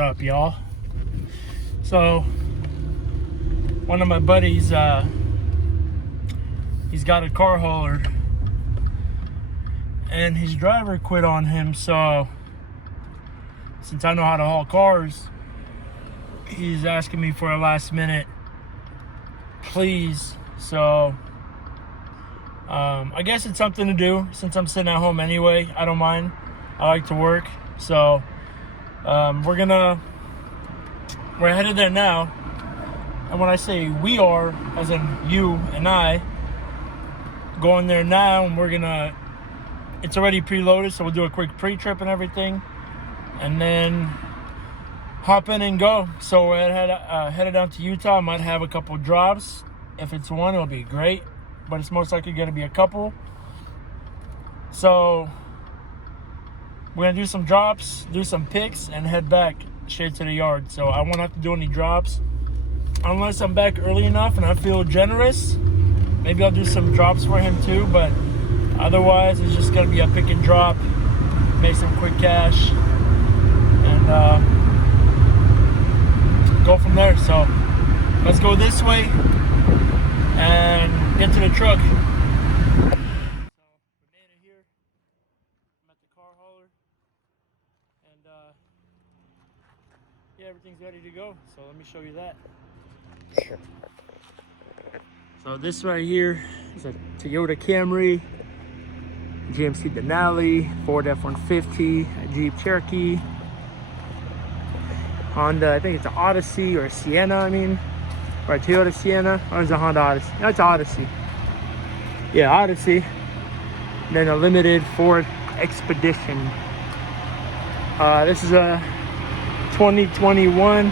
What up, y'all? So one of my buddies, he's got a car hauler and his driver quit on him. So since I know how to haul cars, he's asking me for a last minute please. So I guess it's something to do since I'm sitting at home anyway. I don't mind. I like to work. So we're headed there now. And when I say we are, as in you and I, going there now, and it's already preloaded, so we'll do a quick pre-trip and everything, and then hop in and go. So we're headed down to Utah. I might have a couple drops. If it's one, it'll be great, but it's most likely gonna be a couple. So we're gonna do some drops, do some picks, and head back straight to the yard. So I won't have to do any drops unless I'm back early enough and I feel generous. Maybe I'll do some drops for him too, but otherwise it's just gonna be a pick and drop, make some quick cash, and go from there. So let's go this way and get to the truck. So we made it here. I'm at the car hauler, and yeah, everything's ready to go. So let me show you that. Sure. So this right here is a Toyota Camry, GMC Denali, Ford F-150, a Jeep Cherokee, Honda, I think it's an Odyssey or a Sienna, or a Toyota Sienna, or is it a Honda Odyssey? No, it's an Odyssey. Yeah, Odyssey. And then a limited Ford Expedition. This is a 2021, I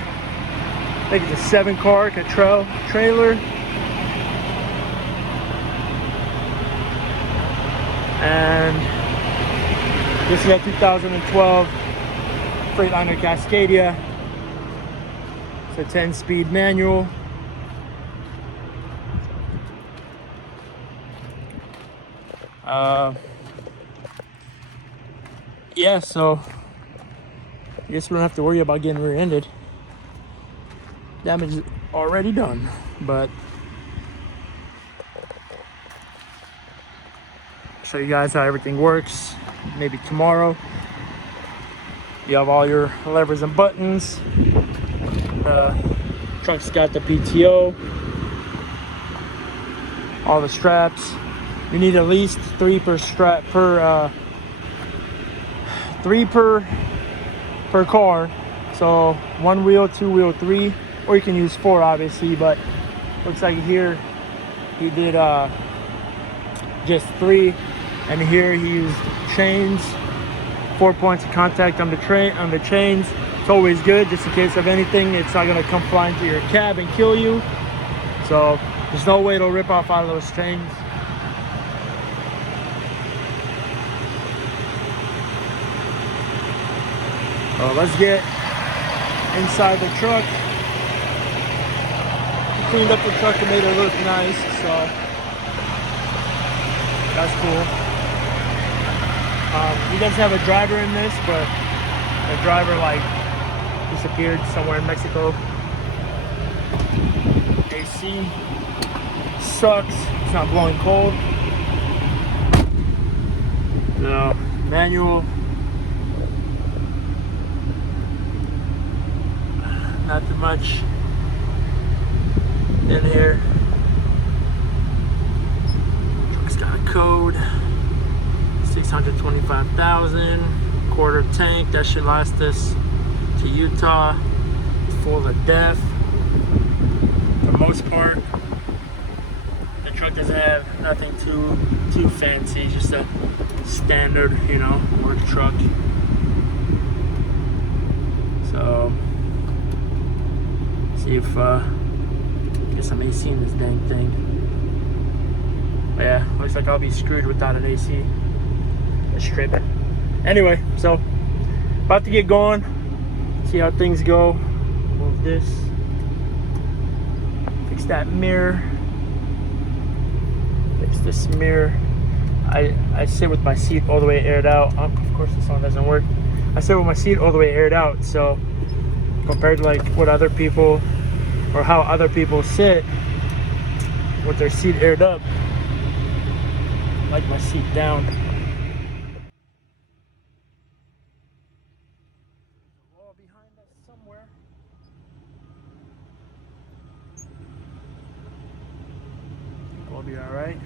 think it's a 7-car Cottrell trailer. And this is a 2012 Freightliner Cascadia. It's a 10-speed manual. Yeah, so I guess we don't have to worry about getting rear-ended. Damage is already done, but show you guys how everything works. Maybe tomorrow. You have all your levers and buttons. Truck's got the PTO, all the straps. You need at least 3 per strap per car. So 1 wheel, 2 wheel, 3, or you can use 4 obviously, but looks like here he did just 3, and here he used chains, 4 points of contact on the chains. It's always good, just in case of anything. It's not gonna come flying through your cab and kill you. So there's no way it'll rip off out of those chains. So let's get inside the truck. Cleaned up the truck and made it look nice, so that's cool. He doesn't have a driver in this, but the driver disappeared somewhere in Mexico. AC sucks. It's not blowing cold. No, manual. Not too much in here. Truck's got a code 625,000, quarter tank. That should last us to Utah. It's full to death for the most part. The truck doesn't have nothing too fancy, just a standard, work truck. So see if get some AC in this dang thing. But yeah, looks like I'll be screwed without an AC. A strip. Anyway, so about to get going. See how things go. Move this. Fix that mirror. Fix this mirror. I sit with my seat all the way aired out. Of course this one doesn't work. I sit with my seat all the way aired out, so compared to like what other people or how other people sit with their seat aired up. I like my seat down. There's a wall behind us somewhere. I think we'll be all right.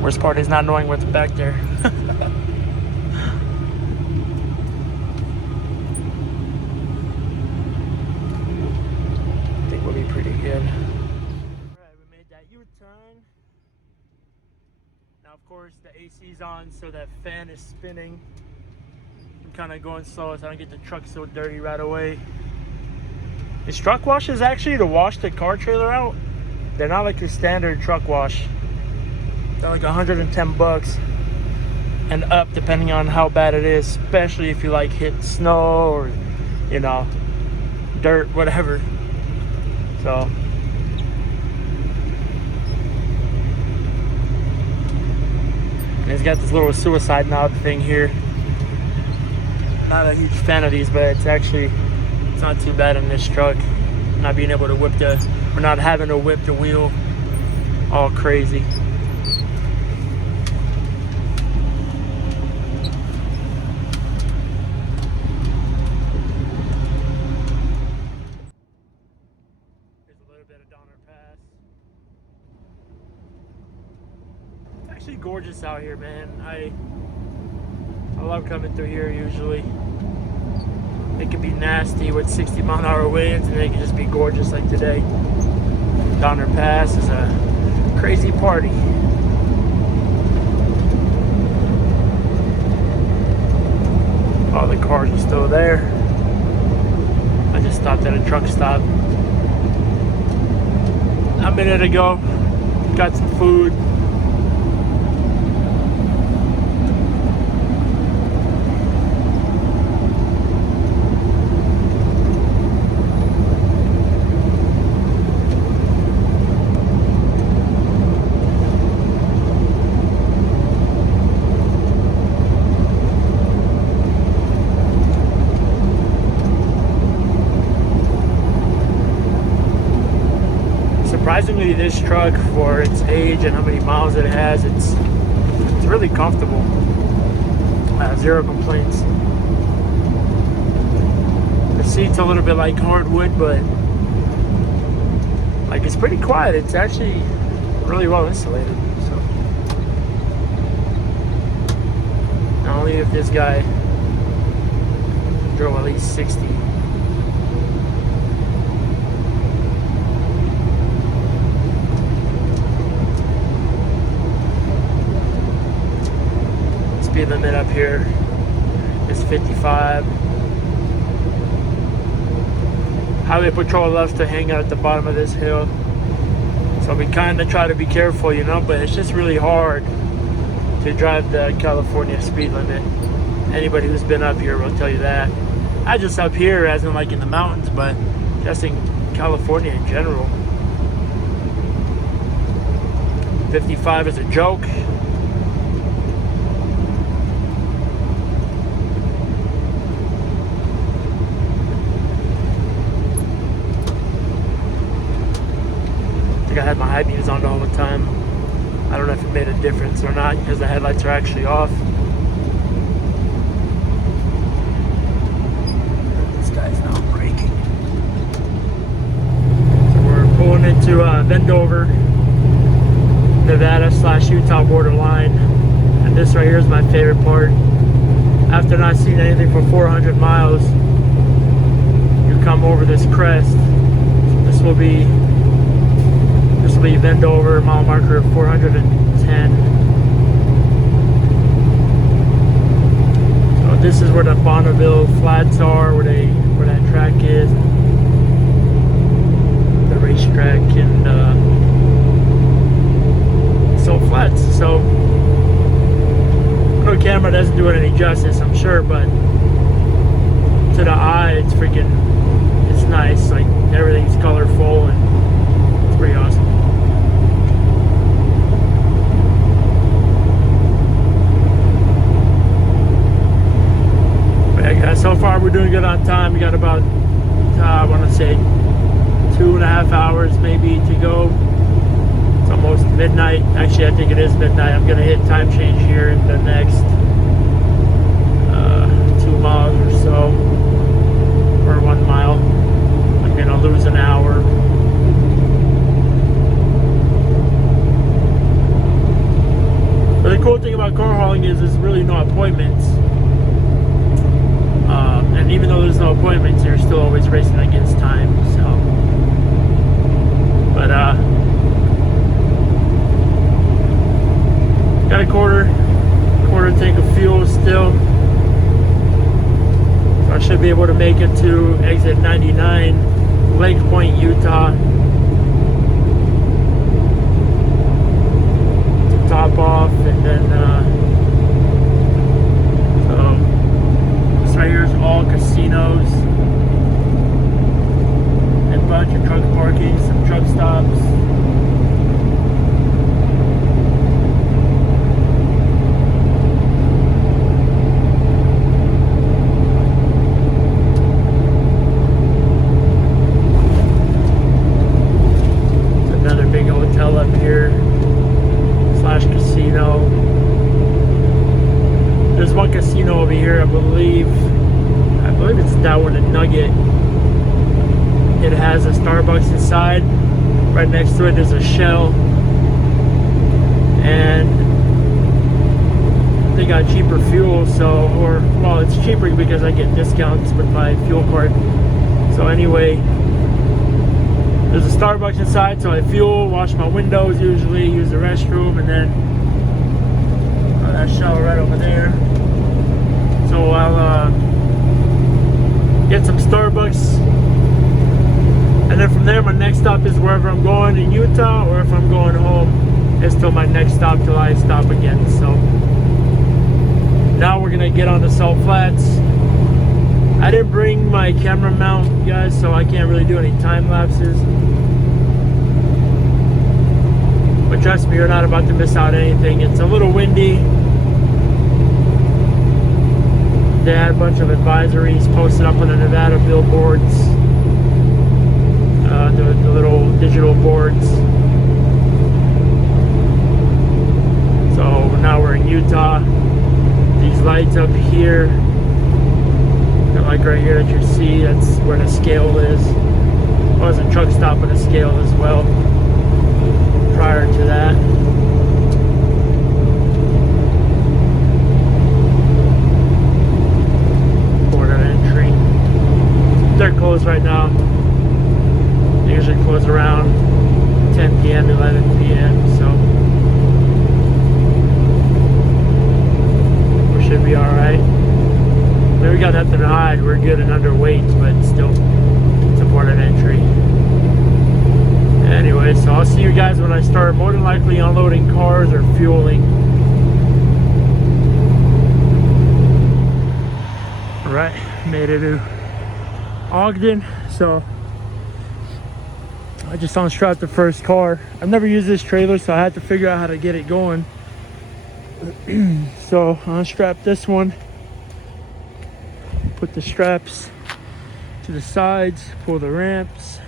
Worst part is not knowing what's back there. I think we'll be pretty good. Alright, we made that U-turn. Now of course the AC's on, so that fan is spinning. I'm kind of going slow so I don't get the truck so dirty right away. These truck washes actually to wash the car trailer out, they're not like your standard truck wash. They're like 110 bucks and up depending on how bad it is, especially if you like hit snow or, you know, dirt, whatever. So and it's got this little suicide knob thing here. Not a huge fan of these, but it's not too bad in this truck. Not being able to whip or not having to whip the wheel all crazy. Actually gorgeous out here, man. I love coming through here. Usually it can be nasty with 60-mile-an-hour winds, and it can just be gorgeous like today. Donner Pass is a crazy party. All the cars are still there. I just stopped at a truck stop a minute ago. Got some food. Surprisingly, this truck, for its age and how many miles it has, it's really comfortable. Zero complaints. The seat's a little bit like hardwood, but like it's pretty quiet. It's actually really well insulated. So not only if this guy drove at least 60. Speed limit up here is 55. Highway patrol loves to hang out at the bottom of this hill, so we kind of try to be careful, you know, but it's just really hard to drive the California speed limit. Anybody who's been up here will tell you that. Not just up here as in like in the mountains, but just in California in general. 55 is a joke. I had my high beams on all the time. I don't know if it made a difference or not because the headlights are actually off. This guy's now braking. So we're pulling into Vendover, Nevada/Utah borderline. And this right here is my favorite part. After not seeing anything for 400 miles, you come over this crest. This will be Vendover, mile marker of 410. So this is where the Bonneville flats are, where that track is, the racetrack, and so flats. So no camera doesn't do it any justice, I'm sure, but to the eye, it's nice. Like everything's colorful and it's pretty awesome. We got about, I want to say 2.5 hours maybe to go. It's almost midnight. Actually, I think it is midnight. I'm gonna hit time change here in the next 2 miles or so, or 1 mile. I'm gonna lose an hour. But the cool thing about car hauling is there's really no appointments. And even though there's no appointments, you're still always racing against time. So, but got a quarter tank of fuel still. So I should be able to make it to exit 99, Lake Point, Utah. To top off, and then right here is all casinos and a bunch of truck parking, some truck stops. Another big hotel up here / casino. There's one casino over here, I believe it's that one, the Nugget. It has a Starbucks inside. Right next to it there's a Shell. And they got cheaper fuel, so, well, it's cheaper because I get discounts with my fuel card. So anyway, there's a Starbucks inside, so I fuel, wash my windows usually, use the restroom, and then that Shell right over there. So I'll get some Starbucks, and then from there my next stop is wherever I'm going in Utah, or if I'm going home, it's till my next stop till I stop again. So now we're gonna get on the Salt Flats. I didn't bring my camera mount, guys, so I can't really do any time lapses. But trust me, you're not about to miss out on anything. It's a little windy. They had a bunch of advisories posted up on the Nevada billboards, the little digital boards. So now we're in Utah. These lights up here, like right here that you see, that's where the scale is. Oh, there's a truck stop at a scale as well prior to that. They're closed right now. They usually close around 10 p.m., 11 p.m. So we should be all right. I mean, we got nothing to hide. We're good and underweight, but still, it's a port of entry. Anyway, so I'll see you guys when I start more than likely unloading cars or fueling. All right, made it to Ogden, so I just unstrapped the first car. I've never used this trailer, so I had to figure out how to get it going. So I unstrapped this one, put the straps to the sides, pull the ramps.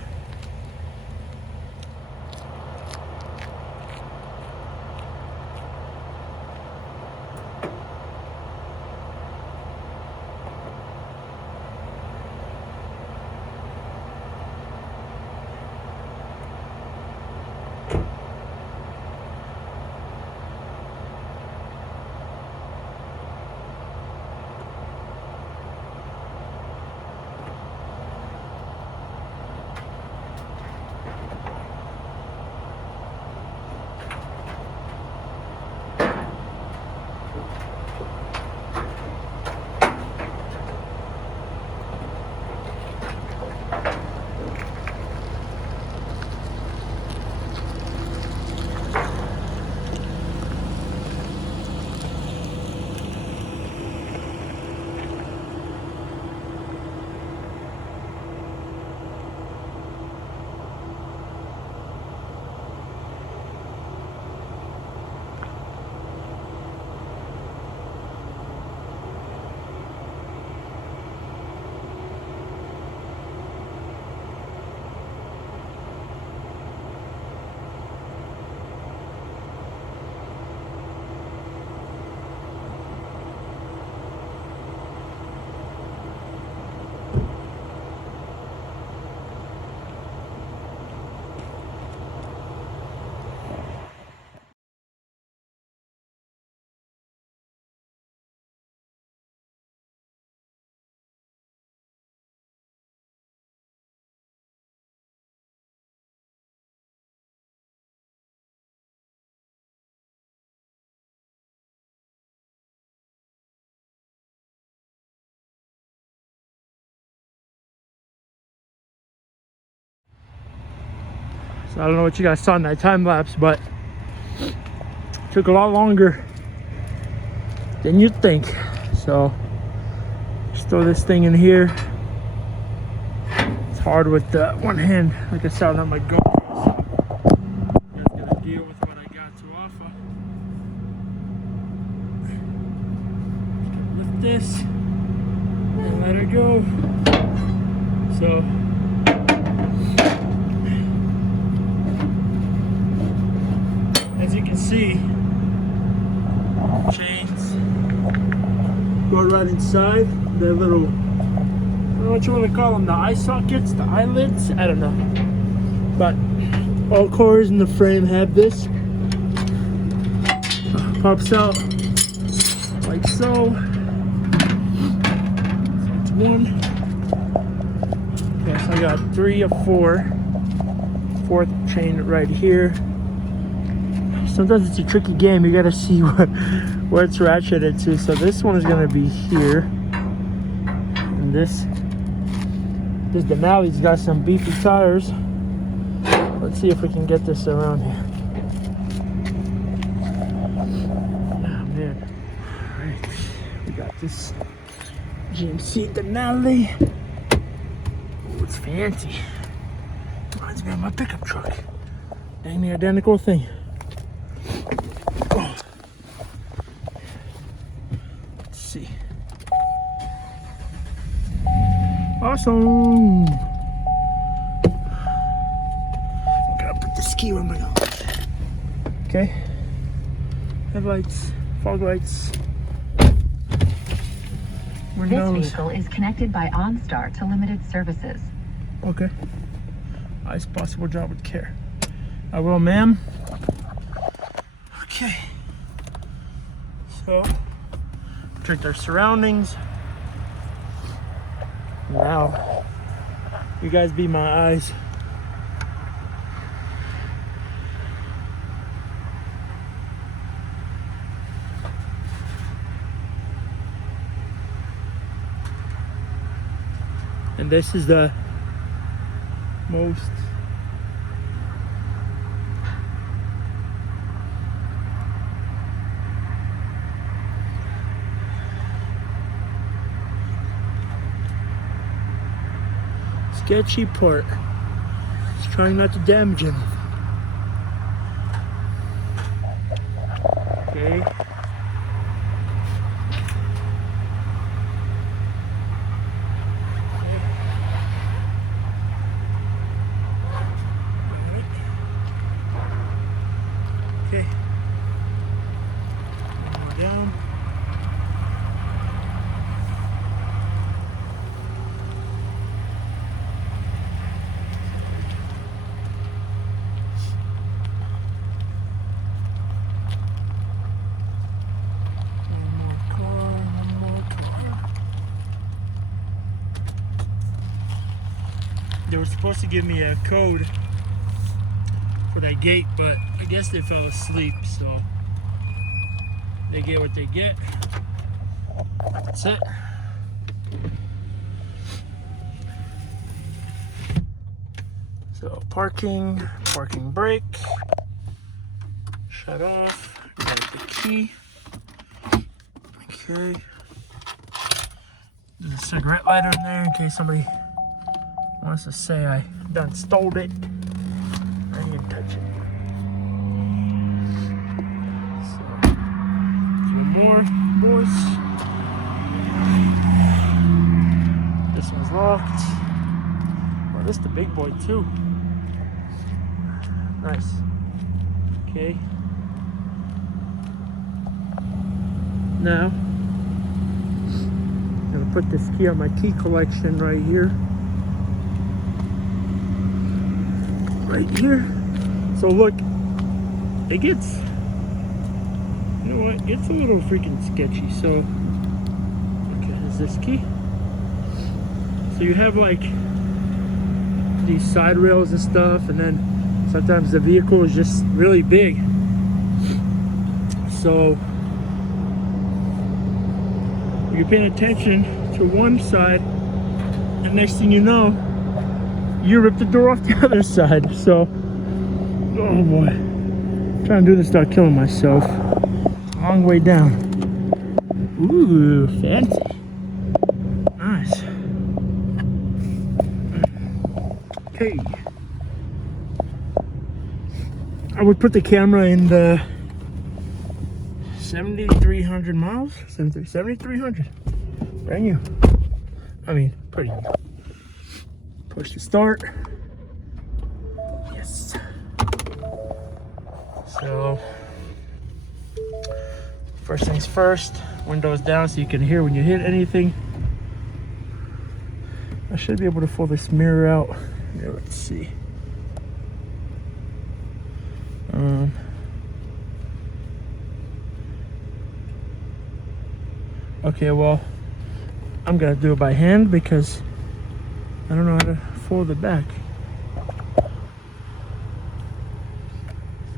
So I don't know what you guys saw in that time lapse, but it took a lot longer than you'd think. So just throw this thing in here. It's hard with one hand. Like I said, I don't have my GoPro, so you guys gotta deal with what I got to offer. Just gonna lift this and let her go. So as you can see, chains go right inside the little, I don't know what you want to call them, the eye sockets, the eyelids, I don't know. But all cars in the frame have this. Pops out like so. So it's one. Okay, so I got 3 of 4. 4th chain right here. Sometimes it's a tricky game. You gotta see where it's ratcheted to. So this one is gonna be here, and this Denali's got some beefy tires. Let's see if we can get this around here. Oh man! All right, we got this GMC Denali. Oh, it's fancy. Reminds me of my pickup truck. Dang, the identical thing. See. Awesome. Gotta put this key on my nose. Okay. Headlights, fog lights. Windows. This vehicle is connected by OnStar to limited services. Okay. Highest possible job with care. I will, ma'am. Okay. So. Check their surroundings. Now, you guys be my eyes. And this is the most sketchy part. Just trying not to damage anything. Okay. Okay. One more down. They were supposed to give me a code for that gate, but I guess they fell asleep, so they get what they get. That's it. So parking brake, shut off, got the key. Okay. There's a cigarette lighter in there in case somebody wants to say I done stole it. I didn't touch it. So, two more doors. This one's locked. Oh, this is the big boy too. Nice. Okay. Now, I'm gonna put this key on my key collection right here. Right here. So look, it gets, you know what, it gets a little freaking sketchy. So, okay, is this key? So you have like these side rails and stuff, and then sometimes the vehicle is just really big. So you're paying attention to one side, and next thing you know, you rip the door off the other side. So Oh boy. Trying to do this without killing myself. Long way down. Ooh, fancy. Nice. Okay. I would put the camera in the 7,300 miles. 7,300. Brand new. I mean, pretty new. Push to start. Yes. So, first things first, windows down so you can hear when you hit anything. I should be able to pull this mirror out. Yeah, let's see. Okay, well, I'm gonna do it by hand because I don't know how to fold it back.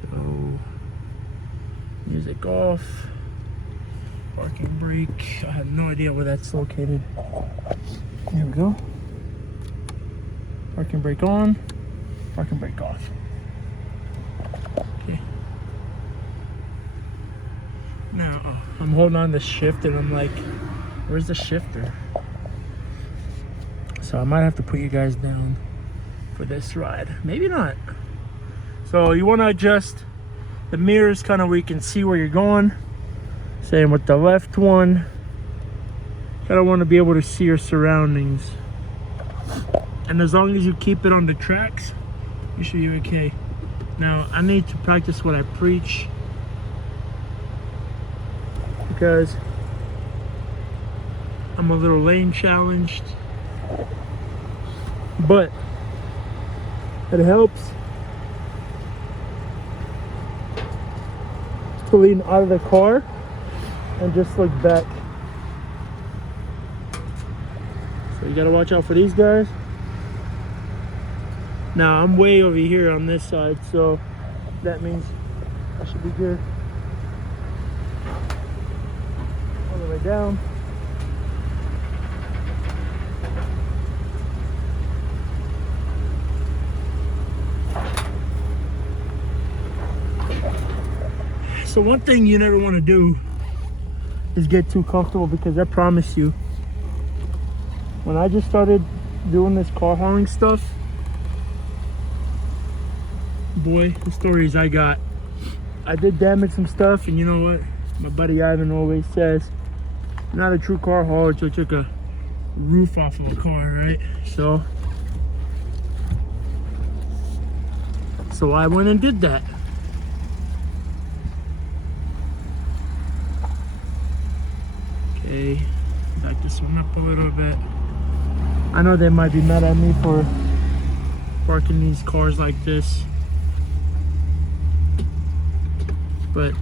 So, music off, parking brake. I have no idea where that's located. Here we go. Parking brake on, parking brake off. Okay. Now, I'm holding on the shift and I'm like, where's the shifter? So I might have to put you guys down for this ride. Maybe not. So you want to adjust the mirrors kind of where you can see where you're going. Same with the left one. Kind of want to be able to see your surroundings. And as long as you keep it on the tracks, you should be okay. Now, I need to practice what I preach because I'm a little lane challenged. But it helps to lean out of the car and just look back. So you gotta watch out for these guys. Now I'm way over here on this side, so that means I should be good. All the way down. So one thing you never want to do is get too comfortable, because I promise you, when I just started doing this car hauling stuff, boy, the stories I got. I did damage some stuff, and you know what? My buddy Ivan always says, you're not a true car hauler until you took a roof off of a car, right? So I went and did that. Okay, back this one up a little bit. I know they might be mad at me for parking these cars like this, but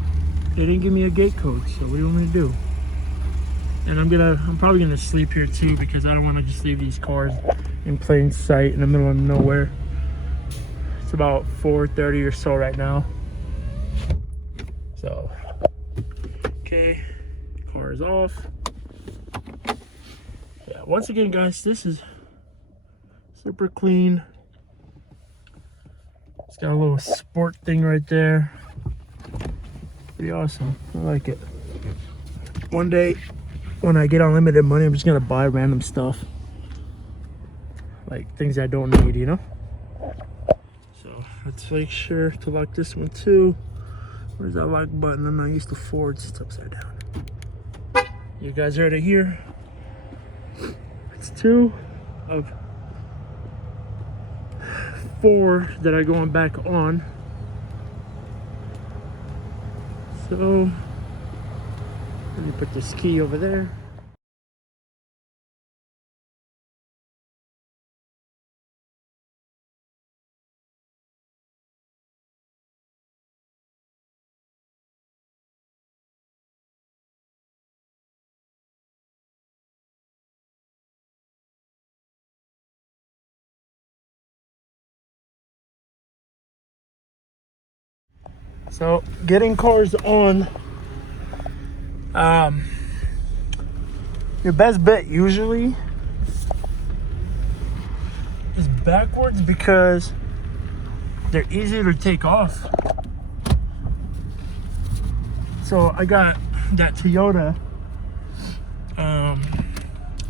they didn't give me a gate code, so what do you want me to do? And I'm probably gonna sleep here too, because I don't want to just leave these cars in plain sight in the middle of nowhere. It's about 4:30 or so right now. So, okay, car is off. Yeah, once again, guys, this is super clean. It's got a little sport thing right there. Pretty awesome. I like it. One day, when I get unlimited money, I'm just gonna buy random stuff, like things I don't need, you know. So let's make sure to lock this one too. Where's that lock button? I'm not used to Fords. It's upside down. You guys heard it here. It's 2 of 4 that are going back on. So let me put this key over there. So getting cars on, your best bet usually is backwards, because they're easy to take off. So I got that Toyota.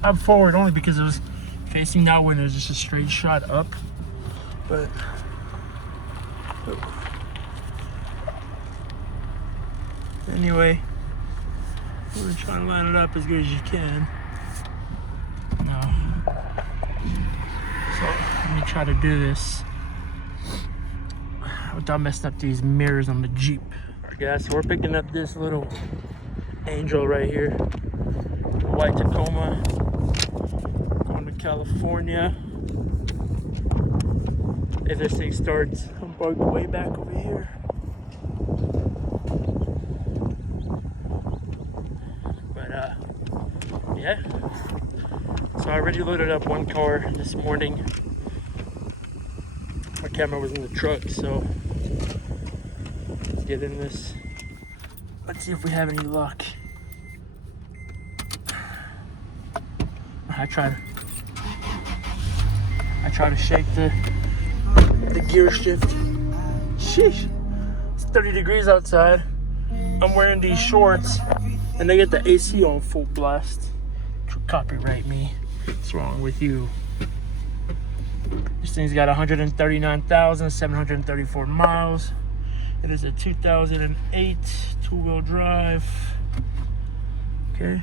I'm forward only because it was facing that way and it was just a straight shot up. But anyway, we're gonna try to line it up as good as you can. No. So let me try to do this without messing up these mirrors on the Jeep. Alright guys, so we're picking up this little Angel right here. White Tacoma. Going to California. If this thing starts, I'm parked way back over here. But yeah. So I already loaded up one car this morning. My camera was in the truck, so let's get in this. Let's see if we have any luck. I try to shake the gear shift. Sheesh. It's 30 degrees outside. I'm wearing these shorts and they get the AC on full blast. Copyright me. What's wrong with you? This thing's got 139,734 miles. It is a 2008 two-wheel drive. Okay.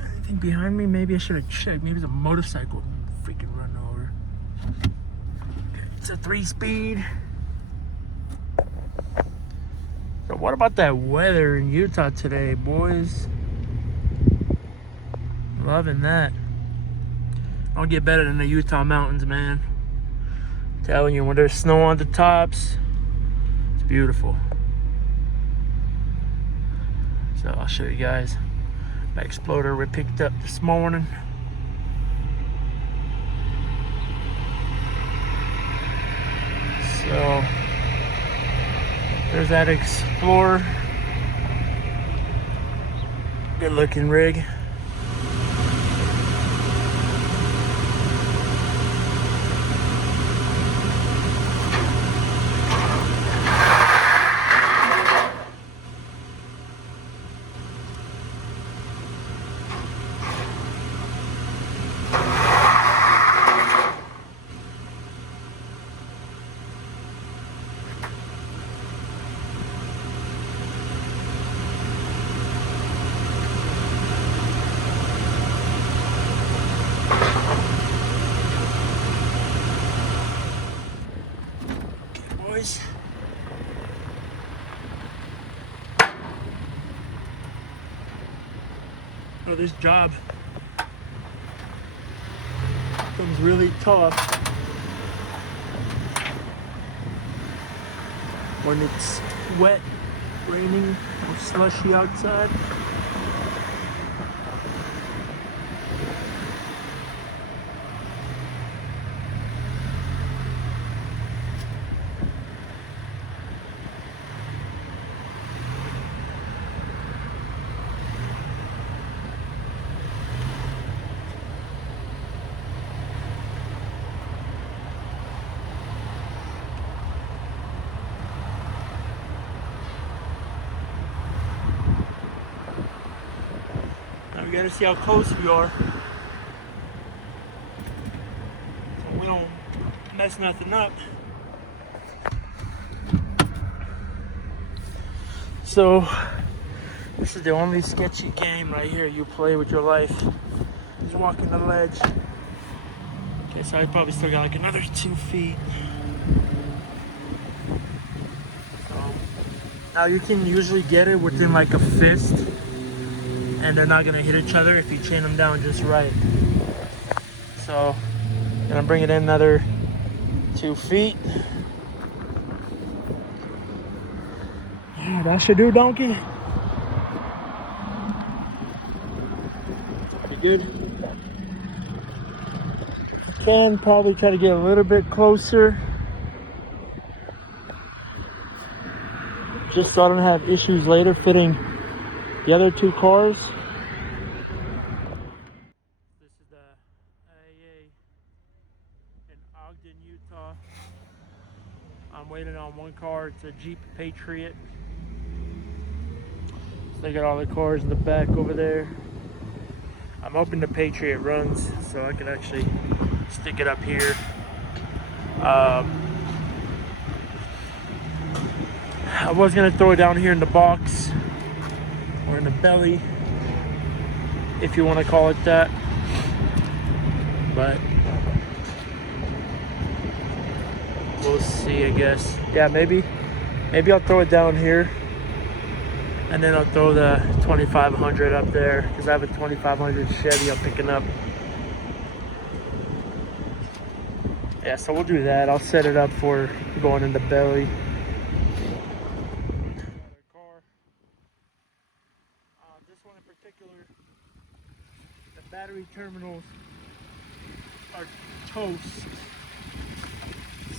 Anything behind me? Maybe I should have checked. Maybe it's a motorcycle freaking run over. Okay. It's a 3-speed. So what about that weather in Utah today, boys? Loving that. I'll get better than the Utah mountains, man. Telling you, when there's snow on the tops, it's beautiful. So I'll show you guys my Exploder we picked up this morning. So there's that Explorer. Good looking rig. Boys. Oh, this job comes really tough when it's wet, raining, or slushy outside. We gotta see how close we are, so we don't mess nothing up. So this is the only sketchy game right here you play with your life. Just walking the ledge. Okay, so I probably still got like another 2 feet. Now you can usually get it within like a fist, and they're not gonna hit each other if you chain them down just right. So I'm gonna bring it in another 2 feet. Yeah, that should do, donkey. Pretty good. I can probably try to get a little bit closer, just so I don't have issues later fitting the other 2 cars. This is the IAA in Ogden, Utah. one car. It's a Jeep Patriot. So they got all the cars in the back over there. I'm hoping the Patriot runs so I can actually stick it up here. I was gonna throw it down here in the box or in the belly, if you want to call it that, but we'll see, I guess. Yeah, maybe I'll throw it down here, and then I'll throw the 2500 up there because I have a 2500 Chevy I'm picking up. Yeah, so we'll do that. I'll set it up for going in the belly. This one in particular, the battery terminals are toast.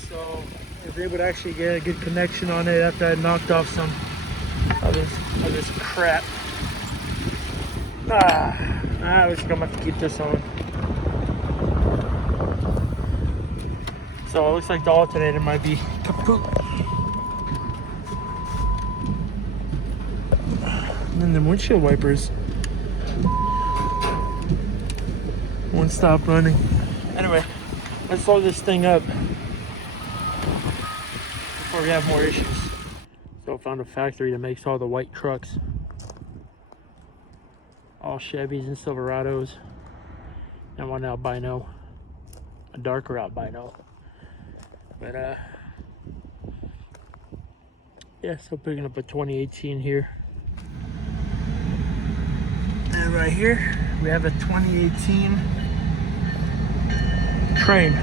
So I was able to actually get a good connection on it after I knocked off some of this crap. I was gonna have to keep this on. So it looks like the alternator might be kaput. And then the windshield wipers won't stop running. Anyway, let's load this thing up before we have more issues. So I found a factory that makes all the white trucks. All Chevys and Silverados. And one albino. A darker albino. But yeah, so picking up a 2018 here. And right here, we have a 2018 Train.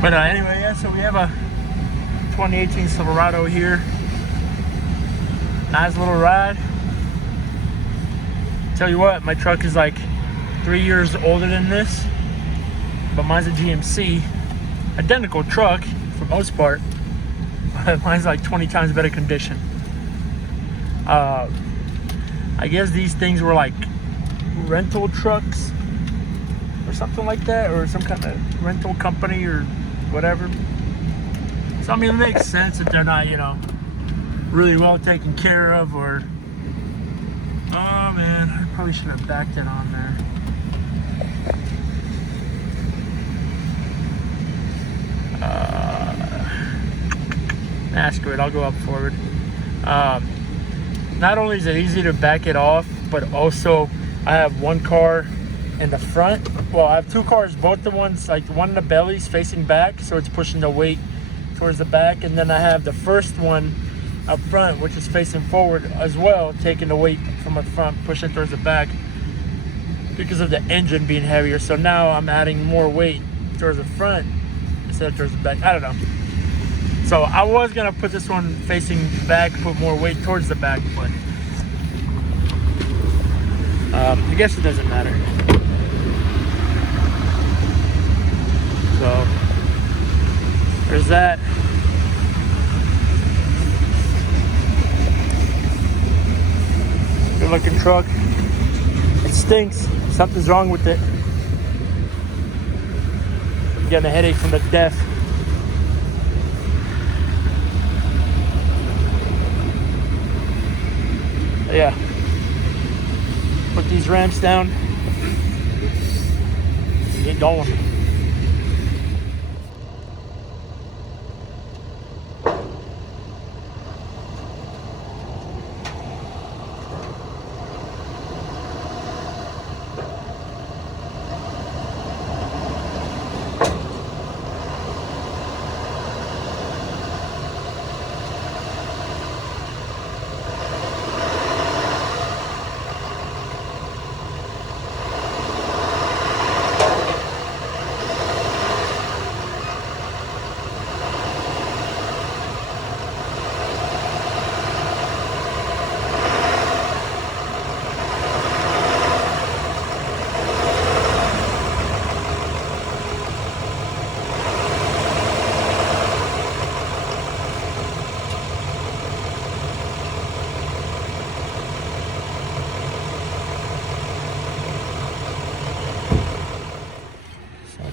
But anyway, yeah, so we have a 2018 Silverado here. Nice little ride. Tell you what, my truck is like 3 years older than this, but mine's a GMC. Identical truck for most part, but mine's like 20 times better condition. I guess these things were like rental trucks or something like that, or some kind of rental company or whatever. So I mean, it makes sense that they're not, you know, really well taken care of, or oh man, I probably should have backed it on there. Screw it, I'll go up forward. Not only is it easy to back it off, but also I have one car in the front. Well, I have two cars, both the ones, like the one in the belly's facing back, so it's pushing the weight towards the back, and then I have the first one up front, which is facing forward as well, taking the weight from the front, pushing towards the back because of the engine being heavier. So now I'm adding more weight towards the front instead of towards the back. I don't know. So I was gonna put this one facing back, put more weight towards the back, but I guess it doesn't matter. So there's that. Good looking truck. It stinks. Something's wrong with it. I'm getting a headache from the death. Yeah, put these ramps down and get going.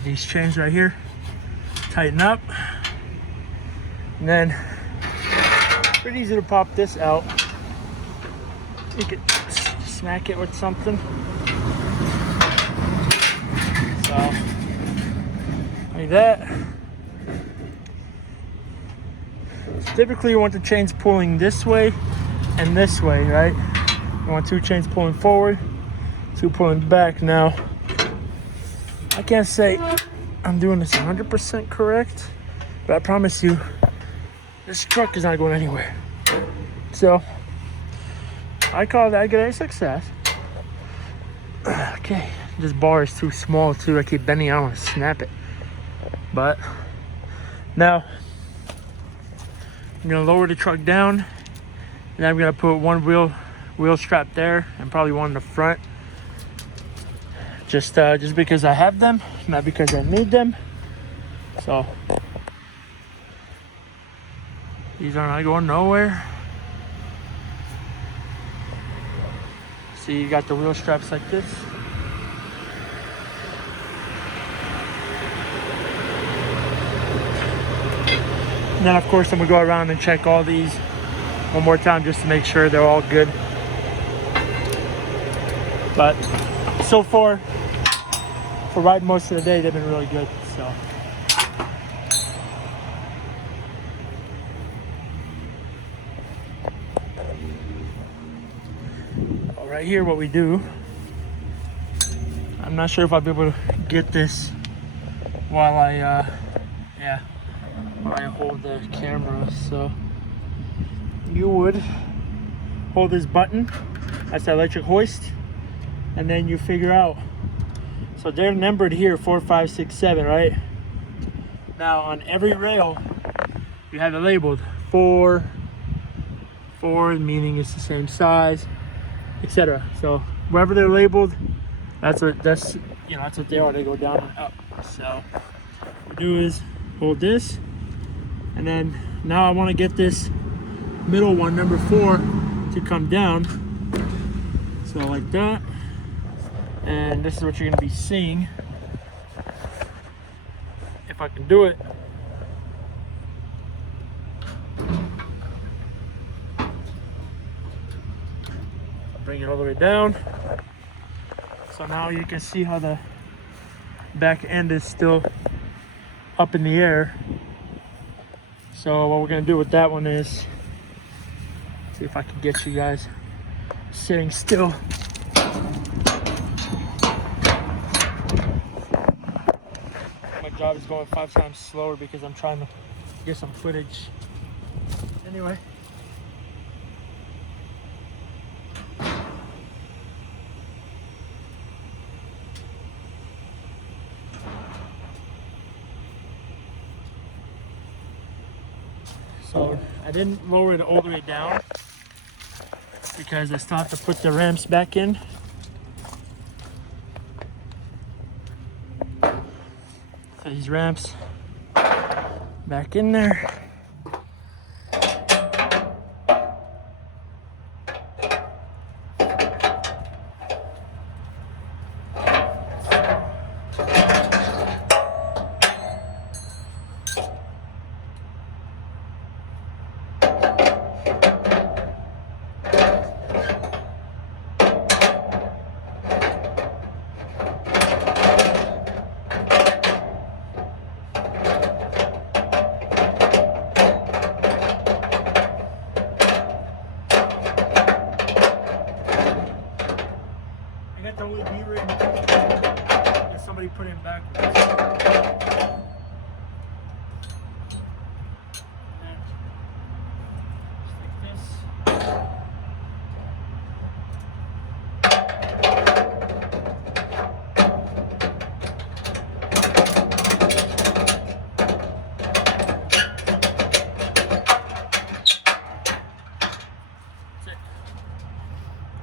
These chains right here, tighten up. And then pretty easy to pop this out. You could smack it with something. So like that. So typically you want the chains pulling this way and this way, right? You want two chains pulling forward, two pulling back. Now I can't say I'm doing this 100% correct, but I promise you this truck is not going anywhere. So I call that a success. Okay, this bar is too small too. I keep bending, I don't want to snap it. But now I'm gonna lower the truck down, and I'm gonna put one wheel strap there and probably one in the front. Just because I have them, not because I need them. So these are not going nowhere. See, you got the wheel straps like this. And then of course I'm gonna go around and check all these one more time just to make sure they're all good. But so far, for riding most of the day, they've been really good. So right here, what we do, I'm not sure if I'll be able to get this while I hold the camera. So you would hold this button, that's the electric hoist, and then you figure out. So they're numbered here 4, 5, 6, 7, right? Now on every rail you have it labeled 4, meaning it's the same size, etc. So wherever they're labeled, that's what they are. They go down and up. So what we do is hold this, and then now I want to get this middle one, number 4, to come down. So like that. And this is what you're going to be seeing if I can do it. Bring it all the way down. So now you can see how the back end is still up in the air. So what we're going to do with that one is see if I can get you guys sitting still. Job is going 5 times slower because I'm trying to get some footage. Anyway, so I didn't lower it all the way down because I still have to put the ramps back in. These ramps back in there. Put it backwards.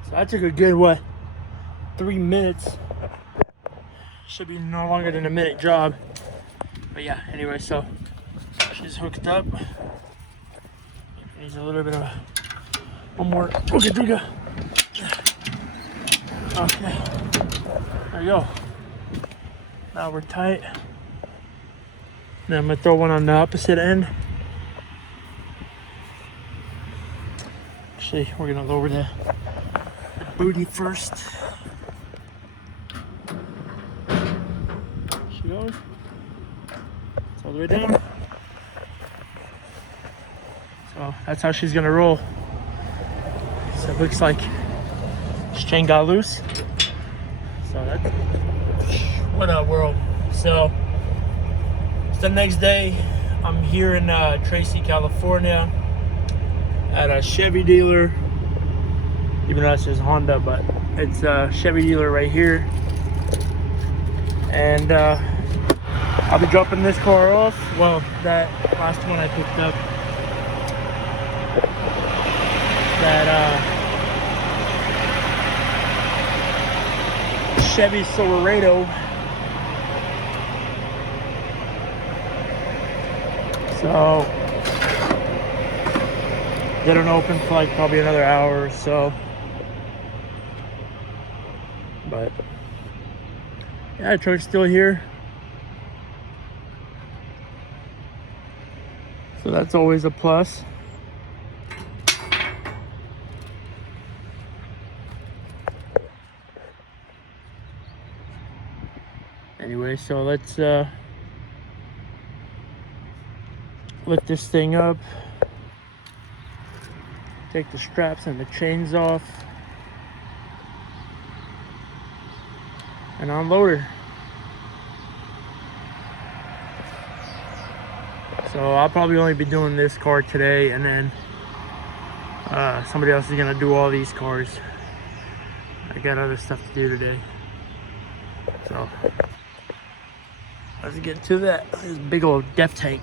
So that took a good, what, 3 minutes. Should be no longer than a minute job. But yeah, anyway, so she's hooked up. Needs a little bit of one more. Okay, there we go. Okay, there you go. Now we're tight. Then I'm gonna throw one on the opposite end. Actually, we're gonna lower the booty first. She goes. It's all the way down. So that's how she's gonna roll. So it looks like this chain got loose. So that's what up, world. So it's the next day. I'm here in Tracy, California, at a Chevy dealer. Even though it says Honda, but it's a Chevy dealer right here. And I'll be dropping this car off. Well, that last one I picked up. That Chevy Silverado. So they don't open for like probably another hour or so. But yeah, the truck's still here. So that's always a plus. Anyway, so let's lift this thing up, take the straps and the chains off, and unload her. So I'll probably only be doing this car today, and then somebody else is gonna do all these cars. I got other stuff to do today. So let's get to that. This big old depth tank.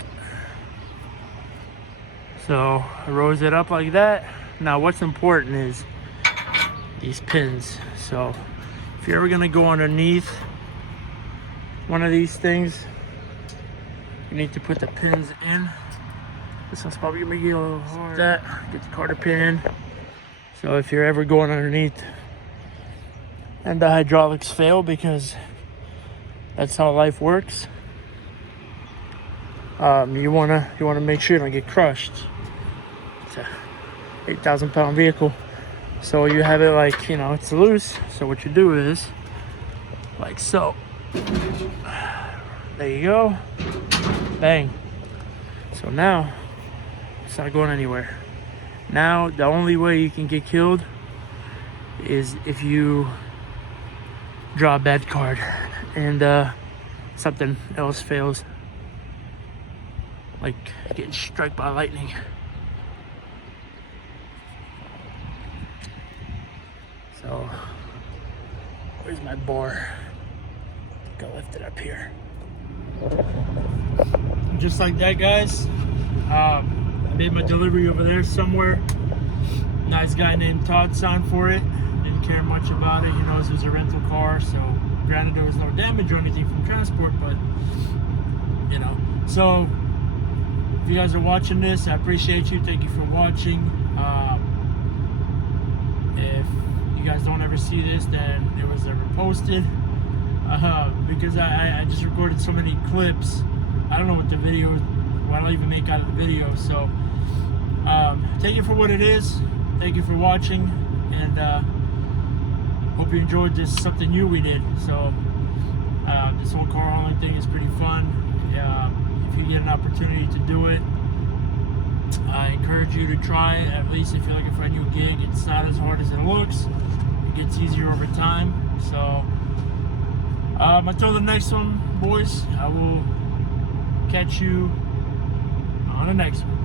So I rose it up like that. Now what's important is these pins. So if you're ever gonna go underneath one of these things, you need to put the pins in. This one's probably gonna be a little hard. That, get the Carter pin in. So if you're ever going underneath and the hydraulics fail, because that's how life works, you wanna make sure you don't get crushed. It's a 8,000 pound vehicle, so you have it like, you know, it's loose. So what you do is like so. There you go. Bang. So now it's not going anywhere. Now the only way you can get killed is if you draw a bad card and something else fails, like getting struck by lightning. So where's my bar? I think I left it up here. Just like that, guys. I made my delivery over there somewhere. Nice guy named Todd signed for it. Didn't care much about it. He knows it was a rental car, so granted there was no damage or anything from transport, but you know. So if you guys are watching this, I appreciate you. Thank you for watching. If you guys don't ever see this, then it was ever posted. Because I just recorded so many clips. I don't know what the video, what I'll even make out of the video. So take it for what it is. Thank you for watching, and hope you enjoyed this, something new we did. So this whole car hauling thing is pretty fun. If you get an opportunity to do it, I encourage you to try it. At least if you're looking for a new gig, it's not as hard as it looks. It gets easier over time. So until the next one, boys, I will catch you on the next one.